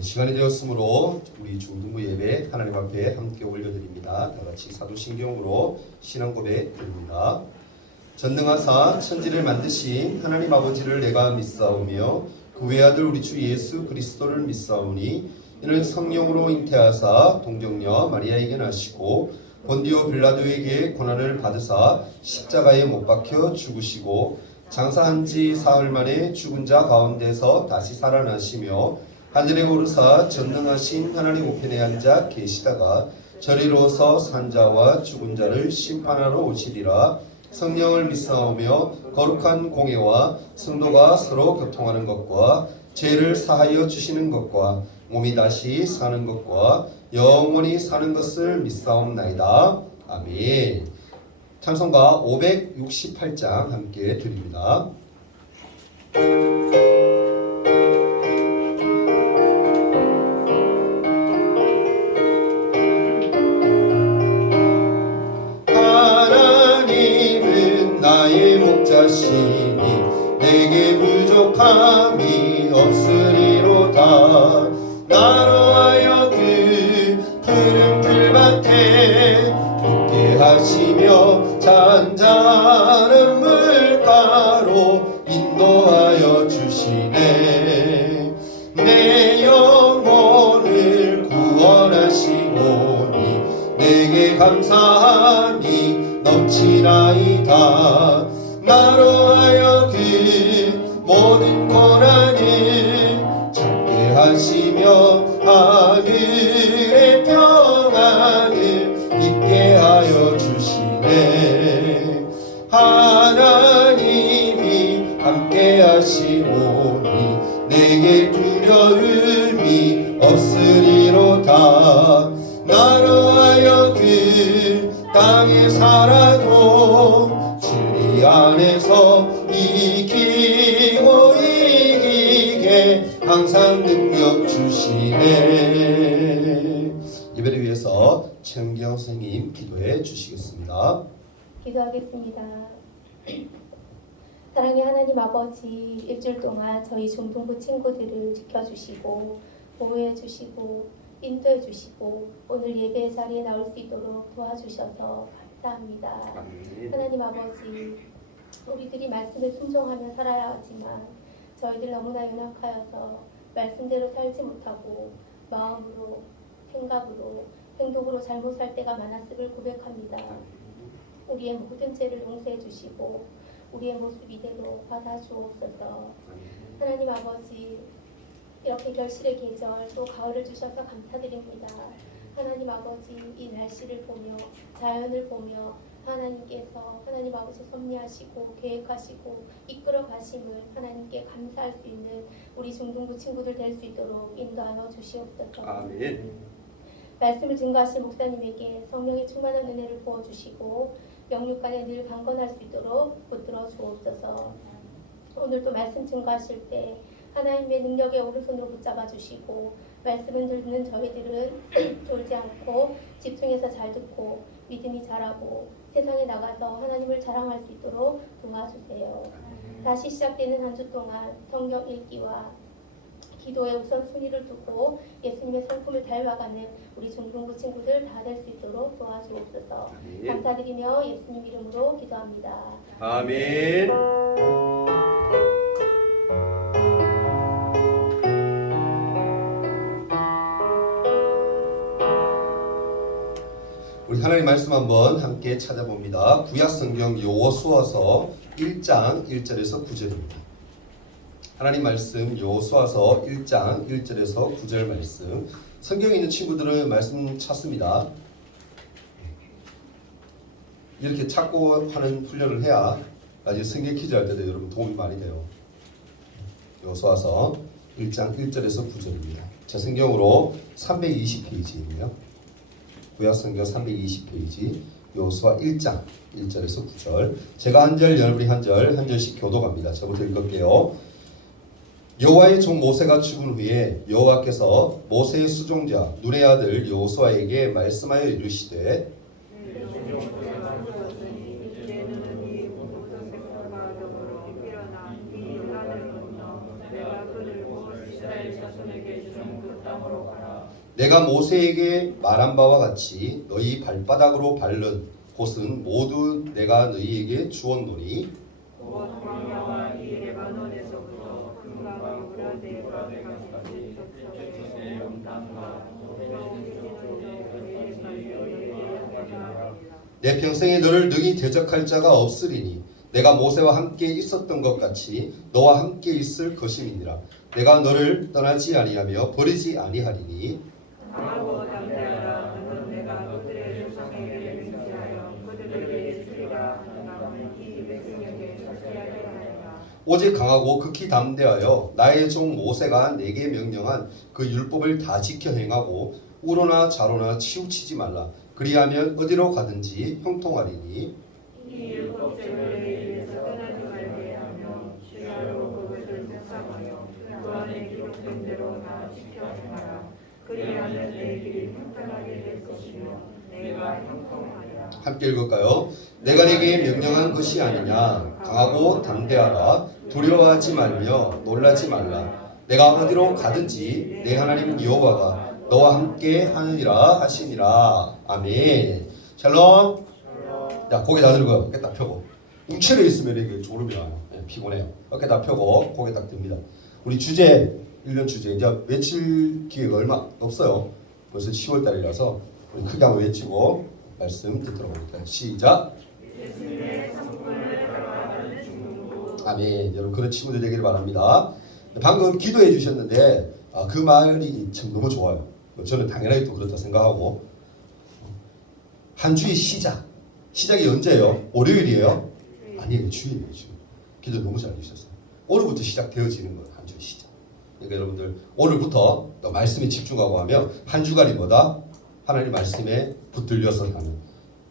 시간이 되었으므로 우리 중등부 예배 하나님 앞에 함께 올려드립니다. 다같이 사도신경으로 신앙 고백 드립니다. 전능하사 천지를 만드신 하나님 아버지를 내가 믿사오며 그 외아들 우리 주 예수 그리스도를 믿사오니 이는 성령으로 잉태하사 동정녀 마리아에게 나시고 본디오 빌라도에게 고난을 받으사 십자가에 못 박혀 죽으시고 장사한 지 사흘 만에 죽은 자 가운데서 다시 살아나시며 하늘에 오르사 전능하신 하나님 우편에 앉아 계시다가 저리로서 산 자와 죽은 자를 심판하러 오시리라. 성령을 믿사오며 거룩한 공예와 성도가 서로 교통하는 것과 죄를 사하여 주시는 것과 몸이 다시 사는 것과 영원히 사는 것을 믿사옵나이다. 아멘. 찬송가 568장 함께 드립니다. 하나님은 나의 목자시니 내게 부족함이 없으리로다. 나로 하여 그 푸른 풀밭에 눕게 하시며 잔잔한 물가로 인도하여 주시네. 내 영혼을 구원하시오니 내게 감사함이 넘치나이다. 나로 하여 그 모든 고난을 찾게 하시며 하늘의 평안을 있게 하여 주시네. 하나님이 함께 하시오니 내게 두려움이 없으리로다. 나로 하여 그 땅에 살아도 진리 안에서 이기고 이기게 항상 능력 주시네. 예배를 위해서 최은경 선생님 기도해 주시겠습니다. 기도하겠습니다. 사랑의 하나님 아버지, 일주일 동안 저희 중등부 친구들을 지켜주시고 보호해 주시고 인도해 주시고 오늘 예배 자리에 나올 수 있도록 도와주셔서 감사합니다. 아멘. 하나님 아버지, 우리들이 말씀에 순종하며 살아야 하지만 저희들 너무나 연약하여서 말씀대로 살지 못하고 마음으로, 생각으로, 행동으로 잘못 살 때가 많았음을 고백합니다. 우리의 모든 죄를 용서해 주시고 우리의 모습 이대로 받아주옵소서. 하나님 아버지, 이렇게 결실의 계절 또 가을을 주셔서 감사드립니다. 하나님 아버지, 이 날씨를 보며 자연을 보며 하나님께서 하나님 아버지 섭리하시고 계획하시고 이끌어 가심을 하나님께 감사할 수 있는 우리 중등부 친구들 될 수 있도록 인도하여 주시옵소서. 아멘. 말씀을 증거하실 목사님에게 성령의 충만한 은혜를 부어주시고 영육간에 늘 강건할 수 있도록 붙들어 주옵소서. 오늘도 말씀 증거하실 때 하나님의 능력의 오른손으로 붙잡아 주시고 말씀을 듣는 저희들은 졸지 않고 집중해서 잘 듣고 믿음이 자라고 세상에 나가서 하나님을 자랑할 수 있도록 도와주세요. 다시 시작되는 한 주 동안 성경 읽기와 기도에 우선순위를 두고 예수님의 성품을 닮아가는 우리 중등부 친구들 다 될 수 있도록 도와주옵소서. 아멘. 감사드리며 예수님 이름으로 기도합니다. 아멘. 우리 하나님 말씀 한번 함께 찾아봅니다. 구약성경 여호수아서 1장 1절에서 9절입니다. 하나님 말씀 여호수아서 1장 1절에서 9절 말씀. 성경에 있는 친구들은 말씀 찾습니다. 이렇게 찾고 하는 훈련을 해야 나중에 성경 퀴즈 할 때도 여러분 도움이 많이 돼요. 여호수아서 1장 1절에서 9절입니다. 제 성경으로 320페이지이고요. 구약성경 320페이지 여호수아 1장 1절에서 9절. 제가 한 절, 여러분이 한 절, 한 절씩 교독합니다. 저부터 읽을게요. 여호와의 종 모세가 죽은 후에 여호와께서 모세의 수종자 눈의 아들 여호수아에게 말씀하여 이르시되 내가 그를 곧 이스라엘 자손에게 주는 그 땅으로 가라. 내가 모세에게 말한 바와 같이 너희 발바닥으로 밟는 곳은 모두 내가 너희에게 주었노니 곧 광야와 이 레바논에서부터 금강 유브라데까지 저쪽의 땅과 내 평생에 너를 능히 대적할 자가 없으리니 내가 모세와 함께 있었던 것 같이 너와 함께 있을 것임이니라. 내가 너를 떠나지 아니하며 버리지 아니하리니 강하고 담대하라. 너는 내가 그들의 조상에게 맹세하여 그들에게 주리라 하는 남은 이 백성에게 솔직하게 하리라. 오직 강하고 극히 담대하여 나의 종 모세가 내게 명령한 그 율법을 다 지켜 행하고 우로나 좌로나 치우치지 말라. 그리하면 어디로 가든지 형통하리니 이 율법책을 내 입에서 떠나지 말게 하며 주야로 그것을 묵상하여 그 안에 기록된 대로 다 지켜 행하라. 그리하면 내 길이 평탄하게 될 것이며 내가 형통하리라. 함께 읽을까요? 내가 네게 명령한 것이 아니냐. 강하고 담대하라. 두려워하지 말며 놀라지 말라. 내가 어디로 가든지 내 하나님 여호와가 너와 함께 하느니라 하시니라. 아멘. 샬롬. 자, 고개 다 들고 어깨 딱 펴고. 움츠려 있으면 이게 졸음이 와요. 피곤해요. 어깨 딱 펴고 고개 딱 듭니다. 우리 주제 1년 주제 이제 외칠 기회가 얼마 없어요. 벌써 10월 달이라서 우리 크게 한번 외치고 말씀 듣도록 하겠습니다. 시작. 아멘. 여러분 그런 친구들 되기를 바랍니다. 방금 기도해 주셨는데 그 말이 참 너무 좋아요. 저는 당연하게 또 그렇다 생각하고 한 주의 시작이 언제예요? 월요일이에요? 아니에요. 주일이에요. 지금 기도 너무 잘 해주셨어요. 오늘부터 시작되어지는 거예요. 한 주의 시작. 그러니까 여러분들 오늘부터 또 말씀에 집중하고 하면 한 주간이 뭐다? 하나님 말씀에 붙들려서 하는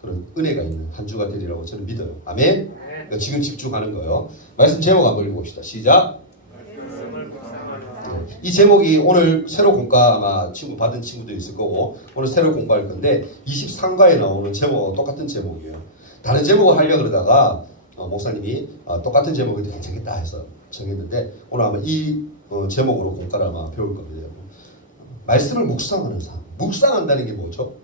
그런 은혜가 있는 한 주가 되리라고 저는 믿어요. 아멘. 그러니까 지금 집중하는 거예요. 말씀 제목 한번 읽어봅시다. 시작. 이 제목이 오늘 새로 공과 아마 친구 받은 친구도 있을 거고 오늘 새로 공부할 건데 23과에 나오는 제목하고 똑같은 제목이에요. 다른 제목을 하려고 그러다가 목사님이 똑같은 제목이 괜찮겠다 해서 정했는데 오늘 아마 이 제목으로 공과를 아마 배울 겁니다. 말씀을 묵상하는 삶. 묵상한다는 게 뭐죠?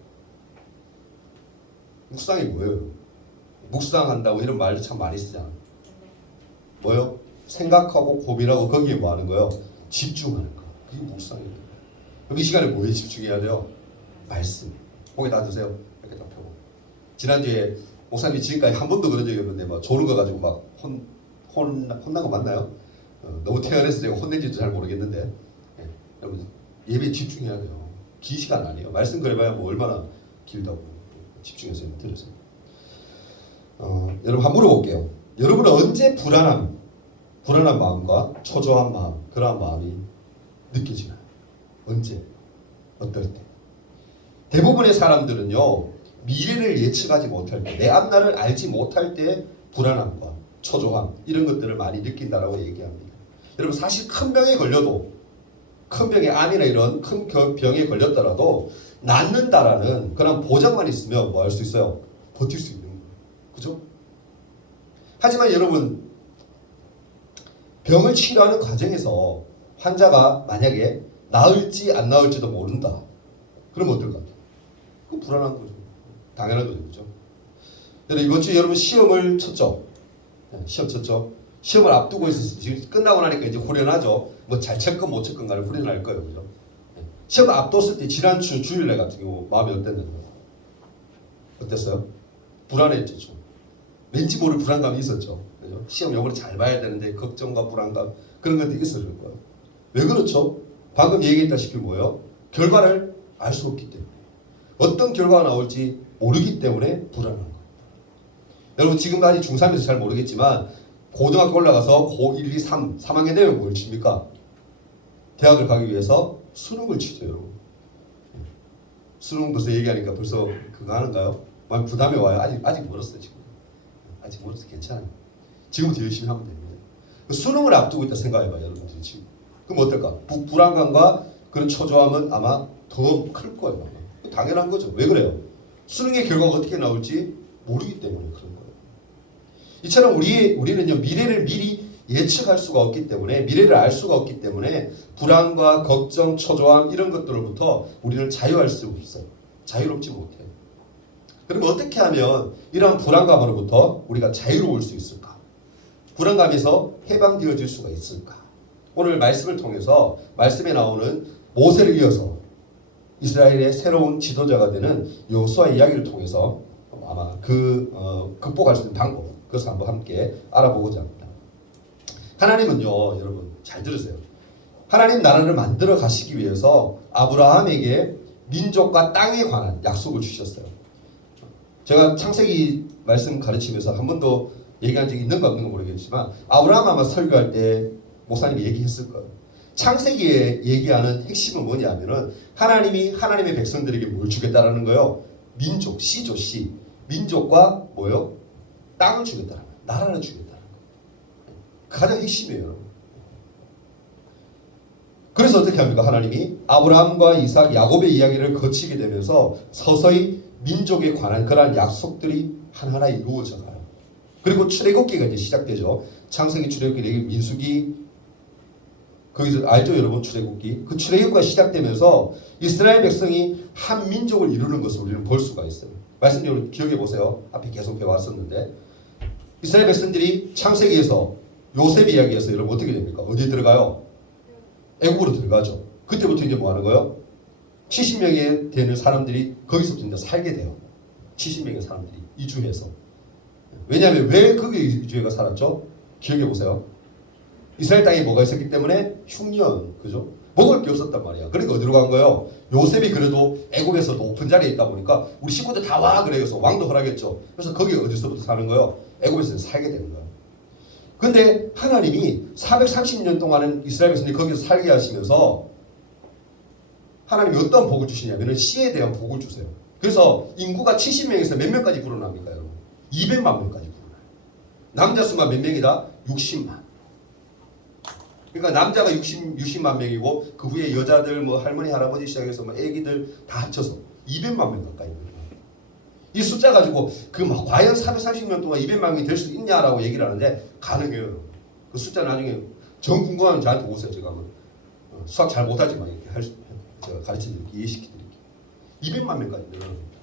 묵상이 뭐예요? 묵상한다고 이런 말을 참 많이 쓰잖아요. 뭐요? 생각하고 고민하고 거기에 뭐 하는 거예요? 집중하는 거. 그게 묵상이에요. 그럼 이 시간에 뭐에 집중해야 돼요? 말씀. 고개 다 드세요. 이렇게 다 펴고. 지난주에 목사님이 지금까지 한 번도 그런 적이 없는데 막 조른 거 가지고 막 혼난 거 맞나요? 너무 태연해서 제가 혼낸지도 잘 모르겠는데 여러분 예배에 집중해야 돼요. 긴 시간 아니에요. 말씀 그래봐야 뭐 얼마나 길다고 집중해서 들으세요. 여러분 한번 물어볼게요. 여러분은 언제 불안한 마음과 초조한 마음, 그러한 마음이 느껴지나요? 언제? 어떨 때? 대부분의 사람들은요, 미래를 예측하지 못할 때, 내 앞날을 알지 못할 때 불안함과 초조함, 이런 것들을 많이 느낀다라고 얘기합니다. 여러분, 사실 큰 병에 걸려도, 큰 병에 암이나 이런 큰 병에 걸렸더라도, 낫는다라는 그런 보장만 있으면 뭐 할 수 있어요? 버틸 수 있는 거예요. 그죠? 하지만 여러분, 병을 치료하는 과정에서 환자가 만약에 나을지 안 나을지도 모른다. 그럼 어떨 것 같아요? 그건 불안한 거죠. 당연한 거죠. 그죠? 이번 주 여러분 시험을 쳤죠? 시험 쳤죠? 시험을 앞두고 있어서 지금 끝나고 나니까 이제 후련하죠? 뭐 잘 쳤건 못 쳤건 후련할 거예요. 그죠? 시험 앞뒀을 때 지난 주일날 같은 경우 마음이 어땠나요? 어땠어요? 불안했죠. 좀. 왠지 모를 불안감이 있었죠. 그죠? 시험 영어를 잘 봐야 되는데 걱정과 불안감 그런 것들이 있었을 거예요. 왜 그렇죠? 방금 얘기했다시피 뭐예요? 결과를 알 수 없기 때문에 어떤 결과가 나올지 모르기 때문에 불안한 거예요. 여러분 지금 아직 중3에서 잘 모르겠지만 고등학교 올라가서 고1, 2, 3학년 되면 뭘 칩니까? 대학을 가기 위해서 수능을 치죠. 여러분. 수능 벌써 얘기하니까 벌써 그거 하는가요? 많이 부담이 와요. 아직 멀었어요. 지금. 아직 멀었어. 괜찮아요. 지금부터 열심히 하면 됩니다. 수능을 앞두고 있다 생각해봐요. 여러분들이 지금. 그럼 어떨까? 불안감과 그런 초조함은 아마 더 클 거예요. 당연한 거죠. 왜 그래요? 수능의 결과가 어떻게 나올지 모르기 때문에 그런 거예요. 이처럼 우리는요 미래를 미리 예측할 수가 없기 때문에, 미래를 알 수가 없기 때문에 불안과 걱정, 초조함 이런 것들로부터 우리는 자유할 수 없어요. 자유롭지 못해요. 그럼 어떻게 하면 이러한 불안감으로부터 우리가 자유로울 수 있을까? 불안감에서 해방되어질 수가 있을까? 오늘 말씀을 통해서 말씀에 나오는 모세를 이어서 이스라엘의 새로운 지도자가 되는 여호수아 이야기를 통해서 아마 극복할 수 있는 방법, 그것을 한번 함께 알아보고자 합니다. 하나님은요, 여러분 잘 들으세요. 하나님 나라를 만들어 가시기 위해서 아브라함에게 민족과 땅에 관한 약속을 주셨어요. 제가 창세기 말씀 가르치면서 한 번도 얘기한 적이 있는가 없는가 모르겠지만 아브라함 아마 설교할 때 목사님이 얘기했을 거예요. 창세기에 얘기하는 핵심은 뭐냐면은 하나님이 하나님의 백성들에게 뭘 주겠다라는 거예요. 민족, 시죠, 시. 민족과 뭐요? 땅을 주겠다라는 거예요. 나라를 주겠다라는 거예요. 가장 핵심이에요. 그래서 어떻게 합니까? 하나님이 아브라함과 이삭, 야곱의 이야기를 거치게 되면서 서서히 민족에 관한 그러한 약속들이 하나하나 이루어져 가요. 그리고 출애굽기가 이제 시작되죠. 창세기, 출애굽기, 레위기, 민수기, 거기서 알죠, 여러분? 출애굽기. 그 출애굽기가 시작되면서 이스라엘 백성이 한 민족을 이루는 것을 우리는 볼 수가 있어요. 말씀대로 기억해 보세요. 앞에 계속 배워왔었는데 이스라엘 백성들이 창세기에서 요셉 이야기에서 여러분 어떻게 됩니까? 어디에 들어가요? 애국으로 들어가죠. 그때부터 이제 뭐 하는 거예요? 70명이 되는 사람들이 거기서부터 이제 살게 돼요. 70명의 사람들이 이주해서. 왜냐하면 왜 거기 이주해가 살았죠? 기억해 보세요. 이스라엘 땅에 뭐가 있었기 때문에 흉년, 그죠? 먹을 게 없었단 말이야. 그러니까 어디로 간 거예요? 요셉이 그래도 애국에서 높은 자리에 있다 보니까 우리 식구들 다 와 그래서 왕도 허락했죠. 그래서 거기 어디서부터 사는 거예요? 애국에서 살게 되는 거예요. 근데 하나님이 430년 동안은 이스라엘 백성들이 거기서 살게 하시면서 하나님이 어떤 복을 주시냐면 씨에 대한 복을 주세요. 그래서 인구가 70명에서 몇 명까지 불어납니까, 여러분? 200만 명까지 불어나요. 남자 수가 몇 명이다? 60만. 그러니까 남자가 60만 명이고 그 후에 여자들 뭐 할머니 할아버지 시작해서 뭐 애기들 다 합쳐서 200만 명 가까이 됩니다. 이 숫자 가지고 그 과연 430년 동안 200만 명이 될 수 있냐라고 얘기를 하는데 가능해요. 그 숫자 나중에 정 궁금하면 저한테 오세요. 제가 수학 잘 못하지만 이렇게 제가 가르쳐드릴게요. 이해시켜드릴게요. 200만 명까지 늘어납니다.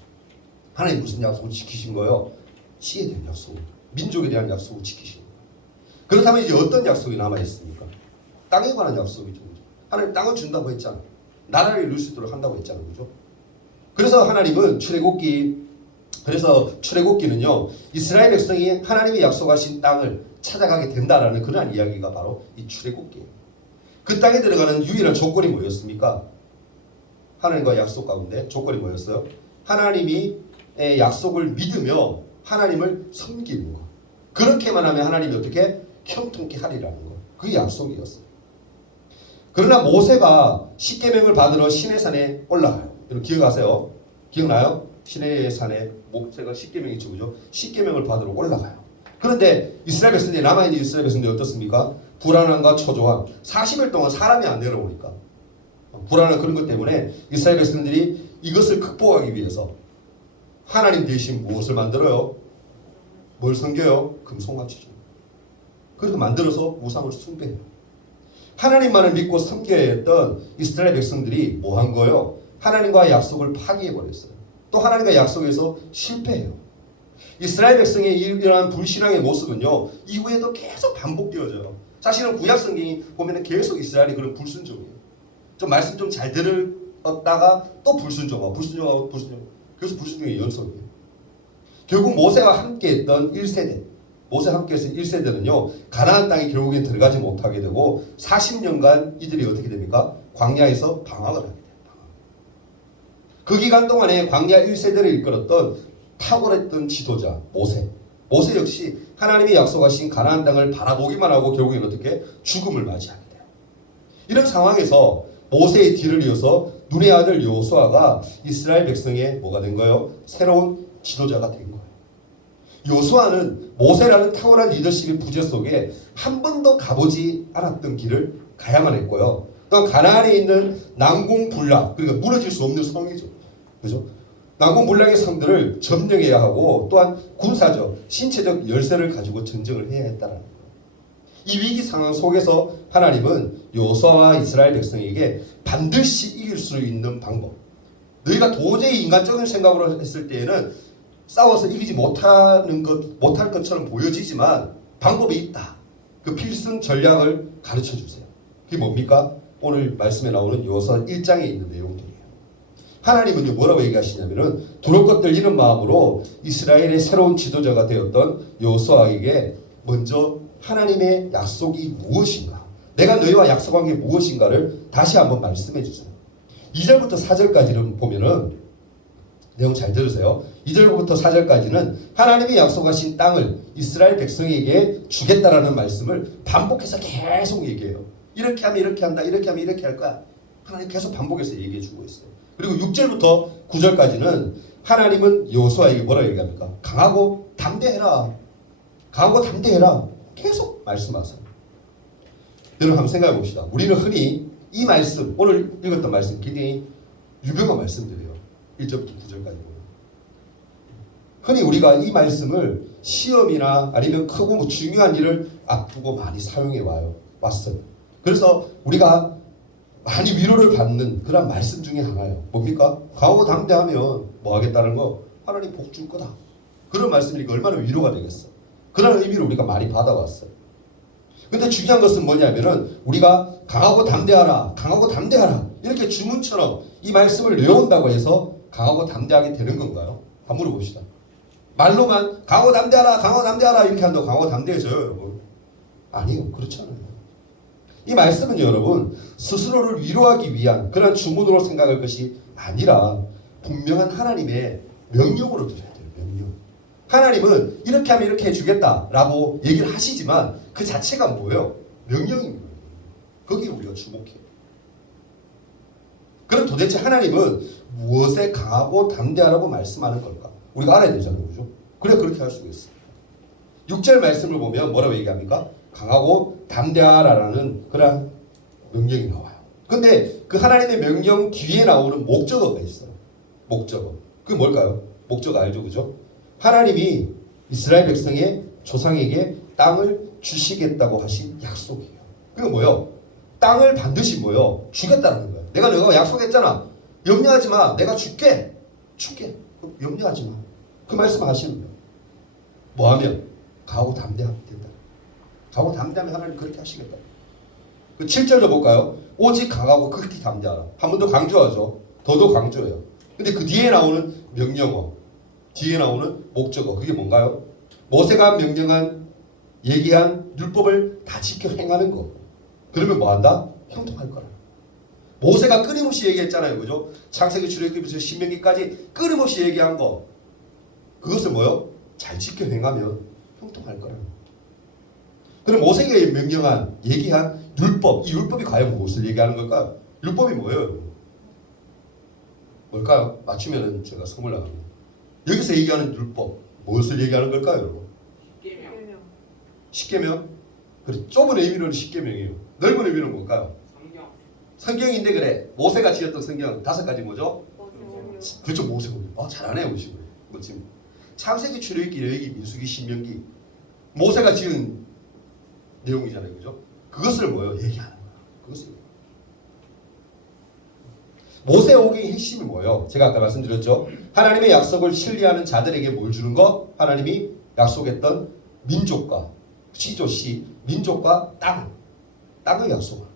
하나님 무슨 약속을 지키신 거예요? 시에 대한 약속, 민족에 대한 약속을 지키신 거예요. 그렇다면 이제 어떤 약속이 남아있습니까? 땅에 관한 약속이죠. 하나님 땅을 준다고 했잖아요. 나라를 이룰 수 있도록 한다고 했잖아요. 그죠? 그래서 하나님은 출애굽기는요. 이스라엘 백성이 하나님이 약속하신 땅을 찾아가게 된다라는 그러한 이야기가 바로 이 출애굽기예요. 그 땅에 들어가는 유일한 조건이 뭐였습니까? 하나님과 약속 가운데 조건이 뭐였어요? 하나님이 약속을 믿으며 하나님을 섬기는 것. 그렇게만 하면 하나님이 어떻게 형통케 하리라는 것. 그게 약속이었어요. 그러나 모세가 십계명을 받으러 시내산에 올라가요. 여러분 기억하세요? 기억나요? 시내산에 모세가 십계명이 있죠, 그죠? 십계명을 받으러 올라가요. 그런데 이스라엘 백성들이 남아있는 이스라엘 백성들이 어떻습니까? 불안함과 초조함. 40일 동안 사람이 안 내려오니까 불안한 그런 것 때문에 이스라엘 백성들이 이것을 극복하기 위해서 하나님 대신 무엇을 만들어요? 뭘 섬겨요? 금송아지죠. 그렇게 만들어서 우상을 숭배해요. 하나님만을 믿고 섬겨야 했던 이스라엘 백성들이 뭐 한 거예요? 하나님과의 약속을 파기해버렸어요. 또 하나님과 약속에서 실패해요. 이스라엘 백성의 이러한 불신앙의 모습은요, 이후에도 계속 반복되어져요. 사실은 구약 성경이 보면 계속 이스라엘이 그런 불순종이에요. 좀 말씀 좀 잘 들었다가 또 불순종하고 그래서 불순종의 연속이에요. 결국 모세와 함께했던 1세대, 모세와 함께해서 1세대는요 가나안 땅에 결국엔 들어가지 못하게 되고 40년간 이들이 어떻게 됩니까? 광야에서 방황을 하게 돼요. 그 기간 동안에 광야 1세대를 이끌었던 탁월했던 지도자 모세 역시 하나님이 약속하신 가나안 땅을 바라보기만 하고 결국엔 어떻게 죽음을 맞이하게 돼요. 이런 상황에서 모세의 뒤를 이어서 눈의 아들 여호수아가 이스라엘 백성의 뭐가 된 거예요? 새로운 지도자가 된 거예요. 여호수아는 모세라는 탁월한 리더십의 부재 속에 한 번도 가보지 않았던 길을 가야만 했고요. 또한 가나안에 있는 난공불락, 그러니까 무너질 수 없는 성이죠. 그죠? 난공불락의 성들을 점령해야 하고 또한 군사적, 신체적 열세를 가지고 전쟁을 해야 했다는 거예요. 이 위기 상황 속에서 하나님은 여호수아와 이스라엘 백성에게 반드시 이길 수 있는 방법, 너희가 도저히 인간적인 생각으로 했을 때에는 싸워서 이기지 못할 것처럼 보여지지만 방법이 있다. 그 필승 전략을 가르쳐 주세요. 그게 뭡니까? 오늘 말씀에 나오는 여호수아 1장에 있는 내용들이에요. 하나님은 뭐라고 얘기하시냐면은 두렵 것 떨리는 마음으로 이스라엘의 새로운 지도자가 되었던 여호수아에게 먼저 하나님의 약속이 무엇인가, 내가 너희와 약속한 게 무엇인가를 다시 한번 말씀해 주세요. 2절부터 4절까지는 보면은 내용 잘 들으세요. 2절부터 4절까지는 하나님이 약속하신 땅을 이스라엘 백성에게 주겠다라는 말씀을 반복해서 계속 얘기해요. 이렇게 하면 이렇게 한다, 이렇게 하면 이렇게 할 거야. 하나님 계속 반복해서 얘기해 주고 있어요. 그리고 6절부터 9절까지는 하나님은 여호수아에게 뭐라고 얘기합니까? 강하고 담대해라. 강하고 담대해라. 계속 말씀하세요. 여러분 한번 생각해 봅시다. 우리는 흔히 이 말씀, 오늘 읽었던 말씀 굉장히 유명한 말씀들이에요. 1절부터 9절까지 보면. 흔히 우리가 이 말씀을 시험이나 아니면 크고 뭐 중요한 일을 앞두고 많이 사용해 왔어요. 그래서 우리가 많이 위로를 받는 그런 말씀 중에 하나예요. 뭡니까? 강하고 담대하면 뭐 하겠다는 거? 하나님 복 줄 거다. 그런 말씀이니까 얼마나 위로가 되겠어. 그런 의미를 우리가 많이 받아왔어요. 근데 중요한 것은 뭐냐면은 우리가 강하고 담대하라, 강하고 담대하라 이렇게 주문처럼 이 말씀을 외운다고 해서 강하고 담대하게 되는 건가요? 한번 물어봅시다. 말로만 강하고 담대하라, 강하고 담대하라 이렇게 한다고 강하고 담대해져요, 여러분? 아니요, 그렇지 않아요. 이 말씀은 여러분 스스로를 위로하기 위한 그런 주문으로 생각할 것이 아니라 분명한 하나님의 명령으로 들어야 돼요. 명령. 하나님은 이렇게 하면 이렇게 해주겠다라고 얘기를 하시지만 그 자체가 뭐예요? 명령입니다. 거기에 우리가 주목해요. 그럼 도대체 하나님은 무엇에 강하고 담대하라고 말씀하는 걸까? 우리가 알아야 되잖아요. 그죠? 그래 그렇게 할 수가 있어요. 6절 말씀을 보면 뭐라고 얘기합니까? 강하고 담대하라는 그런 명령이 나와요. 근데 그 하나님의 명령 뒤에 나오는 목적어가 있어요. 목적어. 그게 뭘까요? 목적어 알죠? 그죠? 하나님이 이스라엘 백성의 조상에게 땅을 주시겠다고 하신 약속이에요. 그게 뭐예요? 땅을 반드시 뭐예요? 주겠다는 거예요. 내가 약속했잖아. 염려하지 마. 내가 줄게. 염려하지 마. 그 말씀을 하시는 거예요. 뭐 하면? 강하고 담대하면 된다. 강하고 담대하면 하나님 그렇게 하시겠다. 그 7절도 볼까요? 오직 강하고 그렇게 담대하라. 한 번 더 강조하죠. 더더 강조해요. 근데 그 뒤에 나오는 명령어, 뒤에 나오는 목적어, 그게 뭔가요? 모세가 얘기한 율법을 다 지켜 행하는 거. 그러면 뭐 한다? 형통할 거라. 모세가 끊임없이 얘기했잖아요. 그죠? 창세기, 출애굽기부터 신명기까지 끊임없이 얘기한 거. 그것을 뭐요? 잘 지켜 행하면 형통할 거라. 그럼 모세가 얘기한 율법, 이 율법이 과연 무엇을 얘기하는 걸까요? 율법이 뭐예요? 뭘까요? 맞추면은 제가 선물 나갑니다. 여기서 얘기하는 율법, 무엇을 얘기하는 걸까요, 여러분? 십계명. 그래, 좁은 의미로는 십계명이에요. 넓은 의미는 뭘까요? 성경인데 그래. 모세가 지었던 성경 5가지 뭐죠? 그렇죠, 모세오경. 잘하네요, 우리 친구. 멋짐. 창세기, 출애굽기, 레위기, 민수기, 신명기. 모세가 지은 내용이잖아요, 그죠? 그것을 얘기하는 거야. 그것을. 모세오경의 핵심이 뭐예요? 제가 아까 말씀드렸죠. 하나님의 약속을 신뢰하는 자들에게 뭘 주는 거? 하나님이 약속했던 민족과 시조시 민족과 땅을 약속합니다.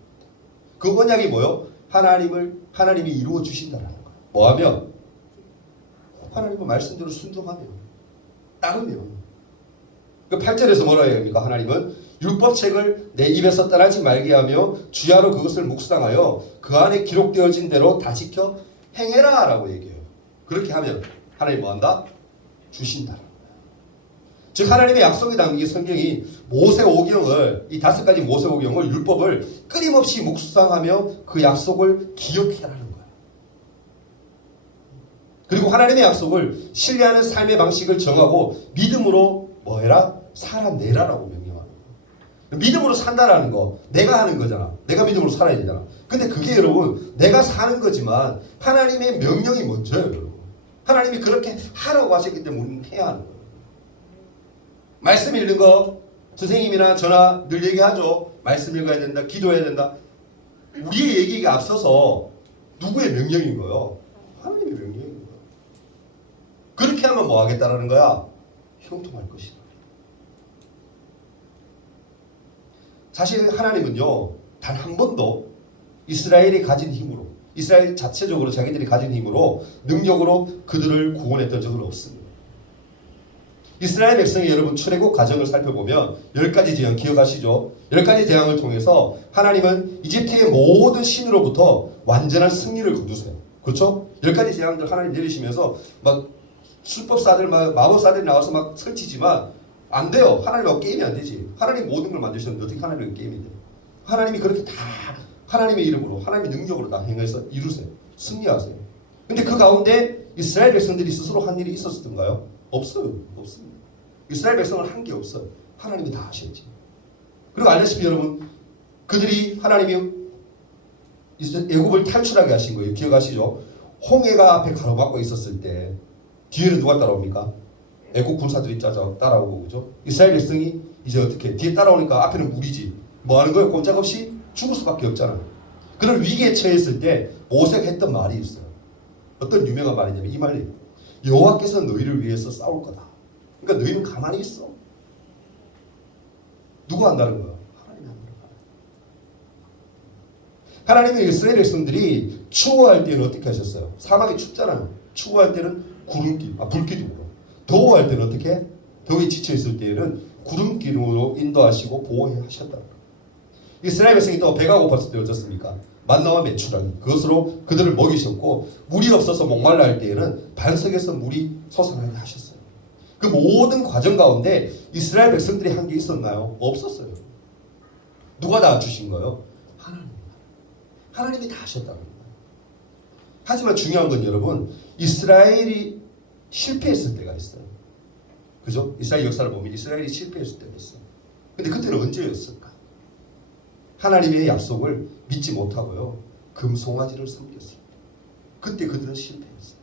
그 언약이 뭐요? 하나님이 이루어 주신다라는 거예요. 뭐하면? 하나님의 말씀대로 순종하면, 따르면. 그 8절에서 뭐라고 얘기합니까? 하나님은 율법책을 내 입에서 떠나지 말게 하며 주야로 그것을 묵상하여 그 안에 기록되어진 대로 다 지켜 행해라 라고 얘기해요. 그렇게 하면 하나님 뭐한다? 주신다. 즉 하나님의 약속이 담긴 성경이 모세오경을, 이 5가지 모세오경을, 율법을 끊임없이 묵상하며 그 약속을 기억해라는 거예요. 그리고 하나님의 약속을 신뢰하는 삶의 방식을 정하고 믿음으로 뭐해라? 살아내라라고 명령하는 거예요. 믿음으로 산다라는 거 내가 하는 거잖아. 내가 믿음으로 살아야 되잖아. 근데 그게 여러분 내가 사는 거지만 하나님의 명령이 먼저예요. 여러분. 하나님이 그렇게 하라고 하셨기 때문에 우리는 해야 하는 거예요. 말씀 읽는 거 선생님이나 저나 늘 얘기하죠. 말씀 읽어야 된다. 기도해야 된다. 우리의 얘기가 앞서서 누구의 명령인 거예요? 하나님의 명령인 거예요. 그렇게 하면 뭐 하겠다라는 거야? 형통할 것이다. 사실 하나님은요, 단 한 번도 이스라엘이 가진 힘으로, 이스라엘 자체적으로 자기들이 가진 힘으로 능력으로 그들을 구원했던 적은 없습니다. 이스라엘 백성이 여러분 출애굽 과정을 살펴보면 10가지 재앙 기억하시죠? 10가지 재앙을 통해서 하나님은 이집트의 모든 신으로부터 완전한 승리를 거두세요. 그렇죠? 10가지 재앙들 하나님 내리시면서 막 술법사들, 막 마법사들이 나와서 막 설치지만 안 돼요. 하나님하고 게임이 안 되지. 하나님 모든 걸 만드셨는데 어떻게 하나님하고 게임이 돼요? 하나님이 그렇게 다 하나님의 이름으로, 하나님의 능력으로 다 행해서 이루세요. 승리하세요. 근데 그 가운데 이스라엘 백성들이 스스로 한 일이 있었던가요? 없어요. 없습니다. 이스라엘 백성은 한 게 없어요. 하나님이 다 하셨지. 그리고 알다시피 여러분, 그들이 하나님이 애굽을 탈출하게 하신 거예요. 기억하시죠? 홍해가 앞에 가로막고 있었을 때 뒤에는 누가 따라옵니까? 애국 군사들이 따라오고, 그죠? 이스라엘 백성이 이제 어떻게 뒤에 따라오니까 앞에는 물이지. 뭐 하는 거예요? 꼼짝없이 죽을 수밖에 없잖아요. 그런 위기에 처했을 때 모세가 했던 말이 있어요. 어떤 유명한 말이냐면 이 말이에요. 여호와께서 너희를 위해서 싸울 거다. 그러니까 너희는 가만히 있어. 누가 한다는 거야? 하나님이 한다는 거야. 하나님의 이스라엘 백성들이 추워할 때는 어떻게 하셨어요? 사막이 춥잖아요. 추워할 때는 불기둥으로. 더워할 때는 어떻게? 더위에 지쳐있을 때에는 구름기둥으로 인도하시고 보호하셨다. 이스라엘 백성이 또 배가 고팠을 때 어떻습니까? 만나와 메추라기 그것으로 그들을 먹이셨고, 물이 없어서 목말라 할 때에는 반석에서 물이 솟아나게 하셨어요. 그 모든 과정 가운데 이스라엘 백성들이 한 게 있었나요? 없었어요. 누가 다 주신 거예요? 하나님이 다 하셨다는 거예요. 하지만 중요한 건 여러분, 이스라엘이 실패했을 때가 있어요. 그죠? 이스라엘 역사를 보면 이스라엘이 실패했을 때가 있어요. 근데 그때는 언제였을까? 하나님의 약속을 믿지 못하고요, 금송아지를 섬겼어요. 그때 그들은 실패했어요.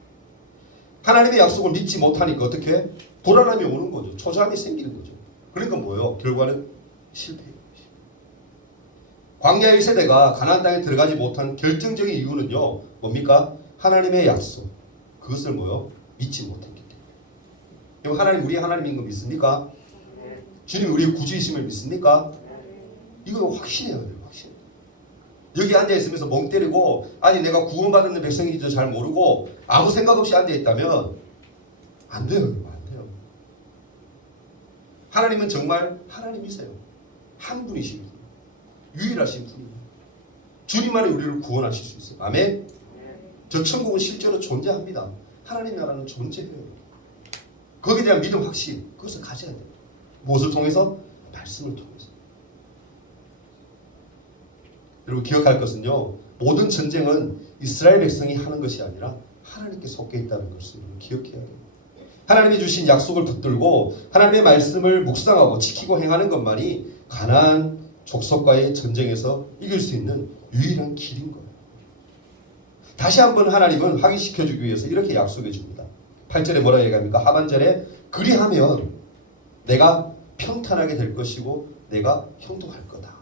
하나님의 약속을 믿지 못하니까 어떻게? 불안함이 오는 거죠. 초조함이 생기는 거죠. 그러니까 뭐예요? 결과는 실패인 거죠. 광야 1세대가 가나안 땅에 들어가지 못한 결정적인 이유는요, 뭡니까? 하나님의 약속, 그것을 뭐요? 믿지 못했기 때문에. 하나님, 우리 하나님인 거 믿습니까? 주님 우리의 구주이심을 믿습니까? 이거 확신해야 돼요. 확신. 여기 앉아있으면서 멍 때리고, 아니 내가 구원받는 백성인지도 잘 모르고 아무 생각 없이 앉아있다면 안 돼요. 안 돼요. 하나님은 정말 하나님이세요. 한 분이신 분, 유일하신 분이에요. 주님만이 우리를 구원하실 수 있어요. 아멘. 저 천국은 실제로 존재합니다. 하나님 나라는 존재해요. 거기에 대한 믿음, 확신, 그것을 가져야 돼요. 무엇을 통해서? 말씀을 통해서. 여러분 기억할 것은요, 모든 전쟁은 이스라엘 백성이 하는 것이 아니라 하나님께 속해 있다는 것을 기억해야 돼요. 하나님이 주신 약속을 붙들고 하나님의 말씀을 묵상하고 지키고 행하는 것만이 가나안 족속과의 전쟁에서 이길 수 있는 유일한 길인 거예요. 다시 한번 하나님은 확인시켜주기 위해서 이렇게 약속해 줍니다. 8절에 뭐라고 얘기합니까? 하반절에 그리하면 내가 평탄하게 될 것이고 내가 형통할 거다.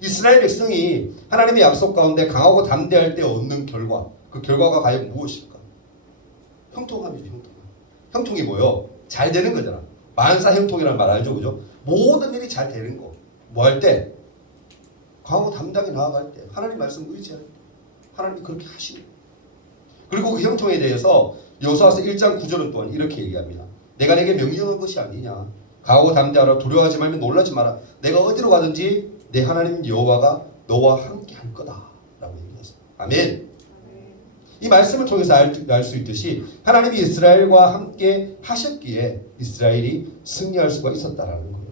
이스라엘 백성이 하나님의 약속 가운데 강하고 담대할 때 얻는 결과, 그 결과가 과연 무엇일까? 형통함이죠. 형통. 형통이 뭐예요? 잘 되는 거잖아. 만사형통이라는 말 알죠? 그죠? 모든 일이 잘 되는 거. 뭐 할 때? 강하고 담대하게 나아갈 때, 하나님 말씀 의지할 때, 하나님이 그렇게 하시고. 그리고 그 형통에 대해서 여호수아서 1장 9절은 또한 이렇게 얘기합니다. 내가 내게 명령한 것이 아니냐. 강하고 담대하라. 두려워하지 말며 놀라지 마라. 내가 어디로 가든지 내 하나님 여호와가 너와 함께 할 거다 라고 얘기했어요. 아멘. 이 말씀을 통해서 알 수 있듯이 하나님이 이스라엘과 함께 하셨기에 이스라엘이 승리할 수가 있었다라는 거예요.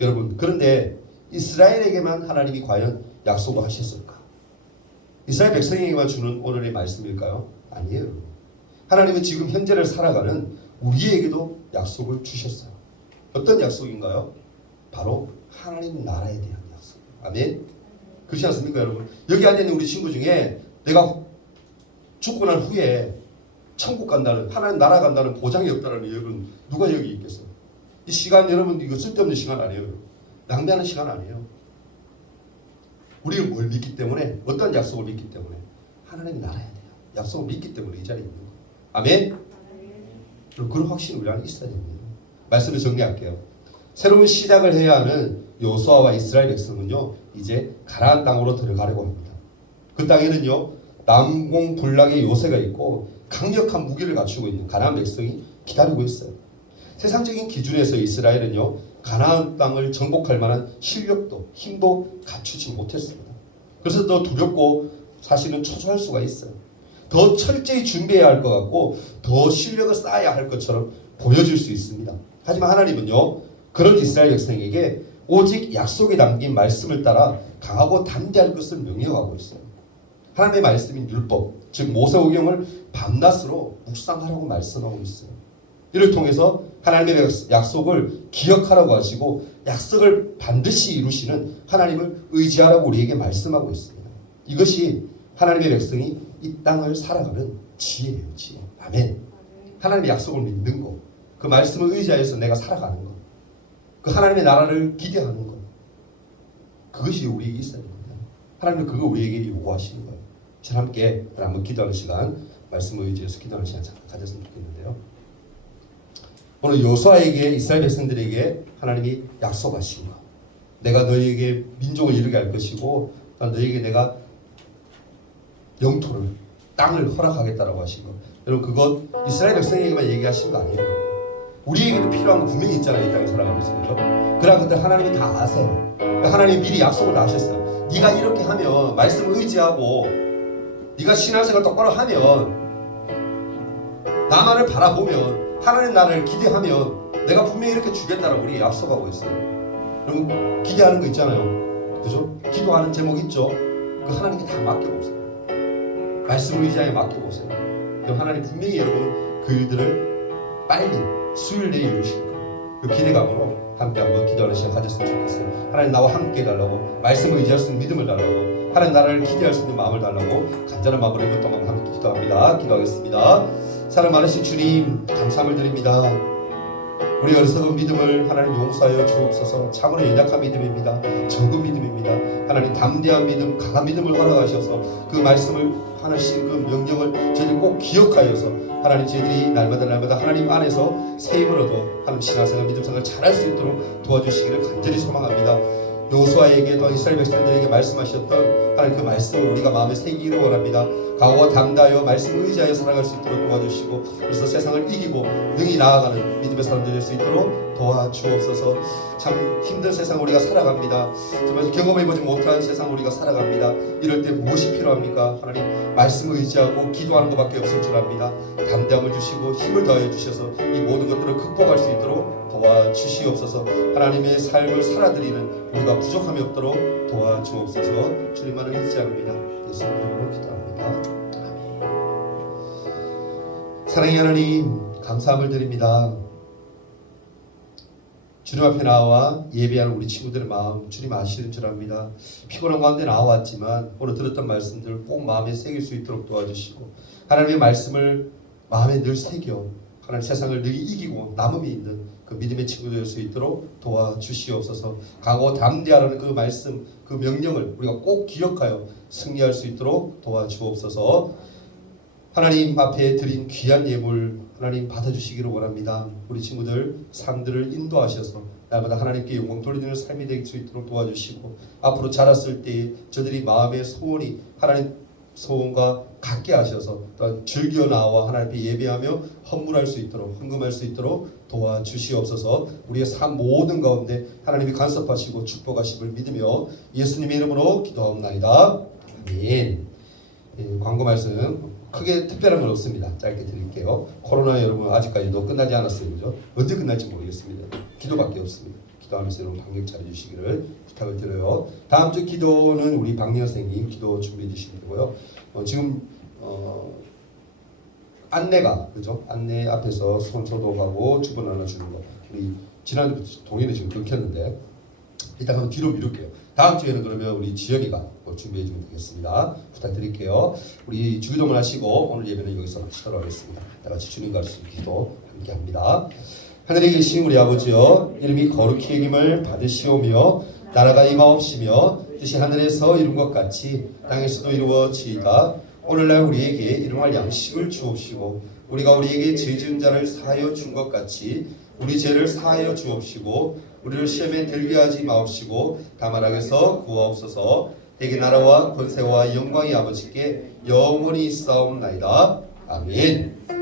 여러분, 그런데 이스라엘에게만 하나님이 과연 약속을 하셨을까? 이스라엘 백성에게만 주는 오늘의 말씀일까요? 아니에요. 하나님은 지금 현재를 살아가는 우리에게도 약속을 주셨어요. 어떤 약속인가요? 바로 하나님 나라에 대한 약속. 아멘. 그렇지 않습니까, 여러분? 여기 앉아있는 우리 친구 중에 내가 죽고 난 후에 천국 간다는, 하나님 나라 간다는 보장이 없다는 여러분 누가 여기 있겠어요? 이 시간 여러분 이거 쓸데없는 시간 아니에요. 낭비하는 시간 아니에요. 우리는 뭘 믿기 때문에 어떤 약속을 믿기 때문에 하나님이 나라야 돼요. 약속을 믿기 때문에 이 자리에 있는 거예요. 아멘. 그리고 그런 확신이 우리 안에 있어야 됩니다. 말씀을 정리할게요. 새로운 시작을 해야 하는 여호수아와 이스라엘 백성은요 이제 가나안 땅으로 들어가려고 합니다. 그 땅에는요 난공불락의 요새가 있고 강력한 무기를 갖추고 있는 가나안 백성이 기다리고 있어요. 세상적인 기준에서 이스라엘은요 가나안 땅을 정복할 만한 실력도 힘도 갖추지 못했습니다. 그래서 더 두렵고 사실은 초조할 수가 있어요. 더 철저히 준비해야 할 것 같고 더 실력을 쌓아야 할 것처럼 보여질 수 있습니다. 하지만 하나님은요 그런 이스라엘 백성에게 오직 약속에 담긴 말씀을 따라 강하고 담대할 것을 명령하고 있어요. 하나님의 말씀인 율법, 즉 모세오경을 밤낮으로 묵상하라고 말씀하고 있어요. 이를 통해서 하나님의 약속을 기억하라고 하시고 약속을 반드시 이루시는 하나님을 의지하라고 우리에게 말씀하고 있습니다. 이것이 하나님의 백성이 이 땅을 살아가는 지혜예요. 지혜. 아멘. 하나님의 약속을 믿는 것, 그 말씀을 의지하여서 내가 살아가는 것, 그 하나님의 나라를 기대하는 것, 그것이 우리에게 있어야 됩니다. 하나님은 그거 우리에게 요구하시는 거예요. 자, 함께 한번 기도하는 시간, 말씀을 의지해서 기도하는 시간 잠깐 가졌으면 좋겠는데요. 오늘 여호수아에게 이스라엘 백성들에게 하나님이 약속하신 것, 내가 너희에게 민족을 이루게 할 것이고 너희에게 내가 영토를 땅을 허락하겠다라고 하신 것, 여러분 그것 이스라엘 백성에게만 얘기하신 거 아니에요. 우리에게도 필요한 거 분명히 있잖아요. 이 땅에 살아가면서. 그렇죠? 그러나 그때 하나님이 다 아세요. 하나님이 미리 약속을 다 하셨어요. 네가 이렇게 하면 말씀을 의지하고 네가 신앙생활 똑바로 하면 나만을 바라보면 하나님 나라를 기대하면 내가 분명히 이렇게 주겠다라고 우리 약속하고 있어요. 여러분 기대하는 거 있잖아요. 그죠? 기도하는 제목 있죠? 그 하나님께 다 맡겨보세요. 말씀을 의지하여 맡겨보세요. 그럼 하나님 분명히 여러분 그 일들을 빨리 수요일 내에 이루실 거예요. 그 기대감으로 함께 한번 기도하는 시간 가졌으면 좋겠어요. 하나님 나와 함께 해달라고, 말씀을 의지할 수 있는 믿음을 달라고, 하나님 나라를 기대할 수 있는 마음을 달라고 간절한 마음으로 1분 동안 함께 기도합니다. 기도하겠습니다. 사랑 많으신 주님 감사함을 드립니다. 우리 어리석은 믿음을 하나님 용서하여 주옵소서. 참으로 연약한 믿음입니다. 적은 믿음입니다. 하나님 담대한 믿음, 강한 믿음을 허락하셔서 그 말씀을 하나씩 그 명령을 저희들이 꼭 기억하여서 하나님 저희들이 날마다 하나님 안에서 새 힘을 얻어 하나님 신앙생활 믿음생활 잘할 수 있도록 도와주시기를 간절히 소망합니다. 여호수아에게 또 이스라엘 백성들에게 말씀하셨던 하나님 그 말씀을 우리가 마음에 새기기를 원합니다. 강호와 담대하여 말씀을 의지하여 살아갈 수 있도록 도와주시고 그래서 세상을 이기고 능히 나아가는 믿음의 사람들 될 수 있도록 도와주옵소서. 참 힘든 세상 우리가 살아갑니다. 정말 경험해보지 못한 세상 우리가 살아갑니다. 이럴 때 무엇이 필요합니까? 하나님 말씀을 의지하고 기도하는 것밖에 없을 줄 압니다. 담대함을 주시고 힘을 더해 주셔서 이 모든 것들을 극복할 수 있도록 도와주시옵소서. 하나님의 삶을 살아드리는 우리가 부족함이 없도록 도와주옵소서. 주님만을 의지합니다. 예수님 이름으로 기도합니다. 아멘. 사랑의 하나님 감사함을 드립니다. 주님 앞에 나와 예배하는 우리 친구들의 마음 주님 아시는 줄 압니다. 피곤한 가운데 나와왔지만 오늘 들었던 말씀들 꼭 마음에 새길 수 있도록 도와주시고 하나님의 말씀을 마음에 늘 새겨 하나님 세상을 늘 이기고 남음이 있는 그 믿음의 친구들 될 수 있도록 도와주시옵소서. 강하고 담대하라는 그 말씀 그 명령을 우리가 꼭 기억하여 승리할 수 있도록 도와주옵소서. 하나님 앞에 드린 귀한 예물 하나님 받아주시기를 원합니다. 우리 친구들 삶들을 인도하셔서 날마다 하나님께 영광 돌리는 삶이 될 수 있도록 도와주시고 앞으로 자랐을 때 저들이 마음의 소원이 하나님 소원과 같게 하셔서 또한 즐겨 나와 하나님 앞에 예배하며 헌물할 수 있도록 헌금할 수 있도록 도와주시옵소서. 우리의 삶 모든 가운데 하나님이 간섭하시고 축복하심을 믿으며 예수님의 이름으로 기도하옵나이다. 아멘. 광고 말씀 크게 특별한 건 없습니다. 짧게 드릴게요. 코로나 여러분 아직까지도 끝나지 않았어요. 그죠? 언제 끝날지 모르겠습니다. 기도밖에 없습니다. 기도하면서 여러분 방역 잘해주시기를 부탁을 드려요. 다음 주 기도는 우리 박리현 선생님 기도 준비해 주시면 되고요. 지금 안내가 그죠? 안내 앞에서 손 소독하고 주번 나눠주는 거 우리 지난주 동현이 지금 끊겼는데 일단 한번 뒤로 미룰게요. 다음 주에는 그러면 우리 지연이가 준비해 주면 되겠습니다. 부탁드릴게요. 우리 주기도문 하시고 오늘 예배는 여기서 마치도록 하겠습니다. 다 같이 주님과 기도 함께 합니다. 하늘에 계신 우리 아버지여, 이름이 거룩히 여김을 받으시오며 나라가 임하옵시며 뜻이 하늘에서 이룬 것 같이 땅에서도 이루어지이다. 오늘날 우리에게 일용할 양식을 주옵시고 우리가 우리에게 죄 지은 자를 사하여 준 것 같이 우리 죄를 사하여 주옵시고 우리를 시험에 들게 하지 마옵시고 다만 악에서 구하옵소서. 대개 나라와 권세와 영광이 아버지께 영원히 있사옵나이다. 아멘.